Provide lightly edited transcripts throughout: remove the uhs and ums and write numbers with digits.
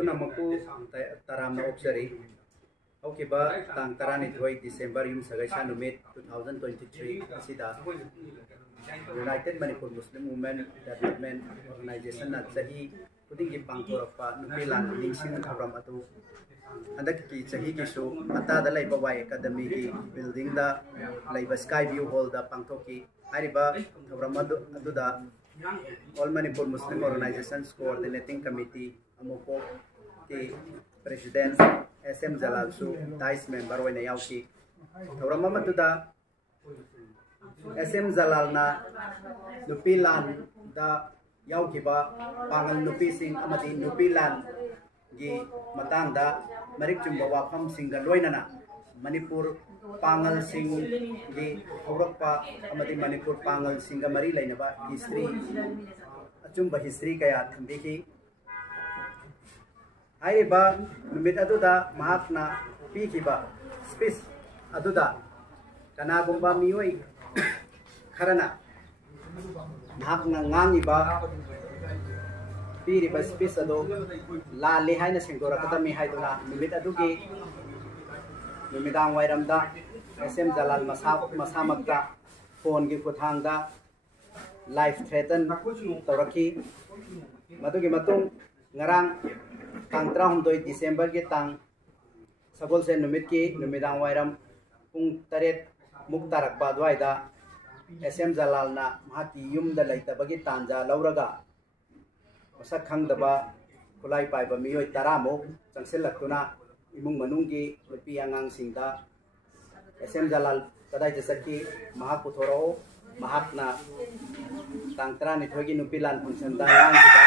पुनमकु तरामना ओक्सरी औकिबा तांग तरानिथोई डिसेंबर युम सगाइसा नुमित 2023 असिदा United Manipur Muslim Women Development Organisation ना सही खुदिंगी पांगथोरपा नुपिलान निंगसिंग थौरम अदु अंदक की सही की शो अता द लैबा वाई एकेडमी की बिल्डिंग दा लैबा स्काई व्यू हॉल दा पांगथोकी हारिबा थौरम अदुदा all Manipur Muslim Organisations Coordinating committee अमुको के प्रेसिडेंट SM जलाल सु दाइस मेंबर होने याउकी थौरम अमदुदा SM जलाल ना नुपिलान दा याउकीबा पांगल नुपी सिंह अमदी नुपिलान गी मतंगदा मरिक चुंबा वाफम सिंह लोइनना मणिपुर पांगल सिंह गी हौरकपा अमदी मणिपुर पांगल सिंह मरी लेनबा हिस्ट्री अचुंबा हिस्ट्री कया थंबीकी आइबा नुमित अदुदा महात्मा पीखिबा स्पीच अदुदा कनागुंबा मियोई खरना महात्मा ngangiba पीरिबा स्पीच अदो लाले हाइना सेंगोरकदमी हाइदुना नुमित अदुगी नुमिदांग वाइरमदा SM जलाल मसामकता फोन की खुथांगदा life threaten तौरकी मदुगी मतुंग ngarang tang 13 Desember की tang सबल से नुमित की नुमिदांग वाइरम पुंग 8 मुक्तारकपा द्वाइदा SM जलाल ना महाकी युमदा लैतबगी तांजा लौरगा मसक खंगदबा खुलाई पाइबा मियोय 10 मुक चंगसेलक्तुना इमुंग मनुंगी नुपी आंगांग सिंगदा SM जलाल कदाइ जसकी महाक पुथोरो महाकना tang 13 की नुपिलान फंक्शन दा आंगदा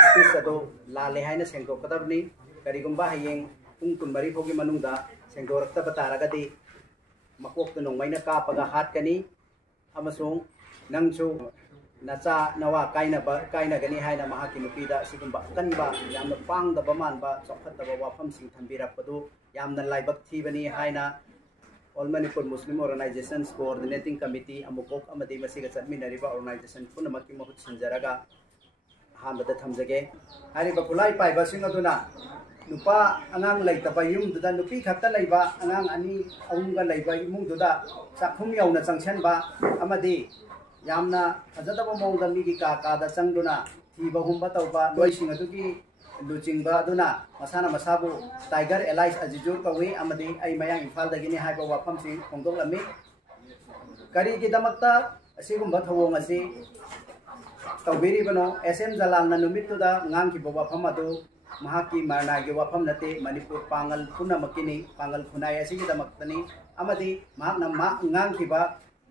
स्पीच अदो लाले हाइना सेंगोकदबनी करिगुंबा हयेंग पुंग 12 फोगी मनुंगदा सेंगोरक्तबा तारगदी मकोक्त नोंगमैना कापगा हाटकनी अमसोंग नंगसु नचा नवा काइनगनी हाइना महाकी नुपीदा सिगुंबा कनबा यामना पांगदबा मानबा चौखतबा वाफम सिंग थंबिरपदु यामना लाइबक थीबनी हाइना all Manipur Muslim Organisations Coordinating Committee अमुकोक अमदी मसिगा चटमिनरिबा ऑर्गेनाइजेशन पुनमकी महूत संजरगा हामदा थमजगे हारिबा खुलाई पाइबा सिंग अदुना नुपा अंगांग लैतबा युमदुदा नुपी खत्ता लैबा अंगांग अनि अहुंगा लैबा इमुंगदुदा चाखुम यावना चंगछनबा अमदी यामना फजदबा मौंदा मिगी कादा चंगदुना थीबा हुंबा तौबा लोइसिंग अदुगी लुचिंगबा अदुना मसाना मसाबु टाइगर एलाइस अजिजुर कवी अमदी आई मयांग इम्फालदगिनी हाइबा वाफमसि फोंदोक्लमी करिगिदमक्ता असिगुंबा थवोंग असि तौबिरिबनो SM जलाल ना नुमितुदा ngangiba wafam adu mahaki marnagi wafam nate manipur pangal punamakini pangal khunai asigi damaktani amadi mahakna ngangiba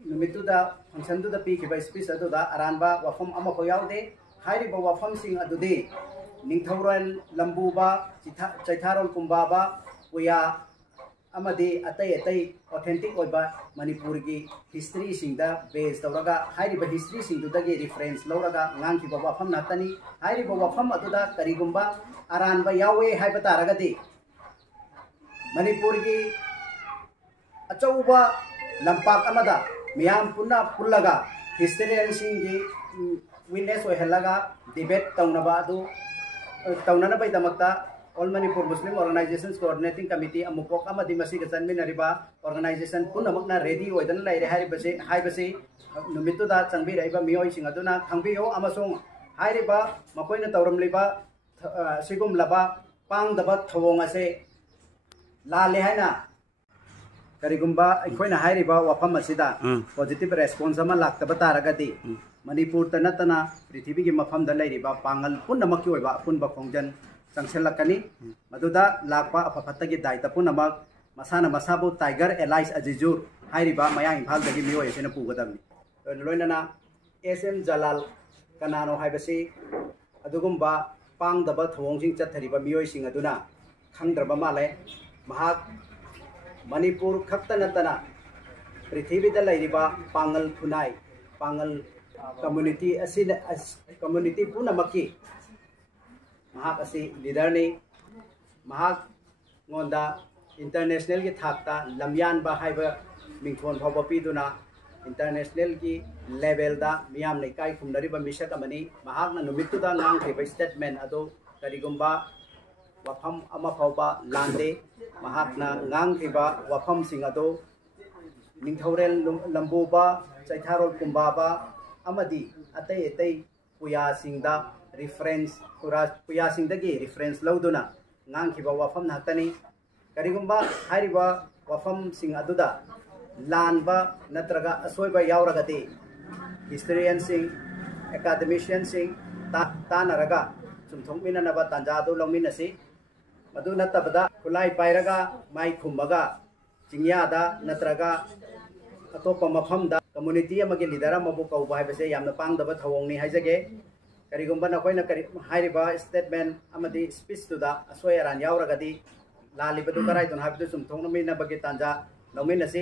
नुमितुदा फंक्शन दुदा पीखिबा स्पीच अदुदा अरानबा वफम अमा को यावदे हाइरिबा वफम सिंग अदुदे निंगथौरन लंबुबा चैथारोल कुंबाबा उया अमदी अतै अतै ऑथेंटिक ओइबा मणिपुर की हिस्ट्री सिंगदा बेस तौरगा हाइरिबा हिस्ट्री सिंगदुदगे रेफरेंस लौरगा ngangiba वफम नातनी हाइरिबा वफम अदुदा करिगुंबा अरानबा यावे हाइबा तारगदे मणिपुर की अचौबा लंपाक अमदा मियाम पुन्ना पुल्लगा हिस्टोरियन सिंगी विटनेस ओहलगा डिबेट तौनबा अदु तौननबay दमक्ता All Manipur Muslim Organisations Coordinating Committee अमुकोक अमदी मसिगा चनमिनरिबा ऑर्गेनाइजेशन पुन्नमकना रेडी ओइदन लैरे हाइबसे नुमितुदा चंबिरैबा मियोय सिंग अदुना खंबियो अमसोंग हाइरिबा मकोइना तौरमलिबा सिगुमलबा पांगदबा थवोंग असे लाले हाइना करिगुंबा अखोइना हाइरिबा वफम असिदा पॉजिटिव रेस्पॉन्स अमा लाक्तबा तारगदी मणिपुर तनतना पृथ्वी की मफम द लैरिबा पांगल पुन्नमकी ओइबा पुनबा खोंजन चंगसेलकनी मदुदा लाकपा अफफतगी दायित्व पुनमक मसाना मसाबु टाइगर एलाइस अजिजुर हाइरिबा मयांग इम्फालदगी मियोय असिना पुगदमनी लोइनना SM जलाल कनानो हाइबसी अदुगुंबा पांगदबा थवोंजिंग चथरिबा मियोय सिंग अदुना खंगद्रबा माले महाक मणिपुर खत्ता नतना पृथ्वी दा लैरिबा पांगल खुनाई पांगल कम्युनिटी असिन कम्युनिटी पुनमकी महाक असी लीडर ने महाक ngोंदा इंटरनेशनल की थाकता लमयान बा हाइबा मिंगथोन फावबा पीदुना इंटरनेशनल की लेवल दा मियाम ने काई खुमनरिबा मिशक अमनी महाकना नुमितुदा ngang खैबा स्टेटमेंट अदो करिगुंबा wafam ama fauba lande mahakna ngangkriba wafam sing ado ningthorel lambuba chaitharol kumbaba amadi atay atay puya singda reference puya singdagi reference lauduna ngangkriba wafam nahtani karigumba hairiba wafam sing aduda lanba natraga asoiba yauragati historian sing academician sing tanaraga chumthongmina naba tanjadu longminasi madu natabada kulai pairaga mai khumbaga jingyada natraga atopa mafamda community amagi leader amabu kauba haibase yamna pangdaba thawongni haijage karigumba nakoina kari hairiba statement amadi speech tuda asoyaran yauragadi lalibadu karai don habdu chumthongmina bagi tanja longminasi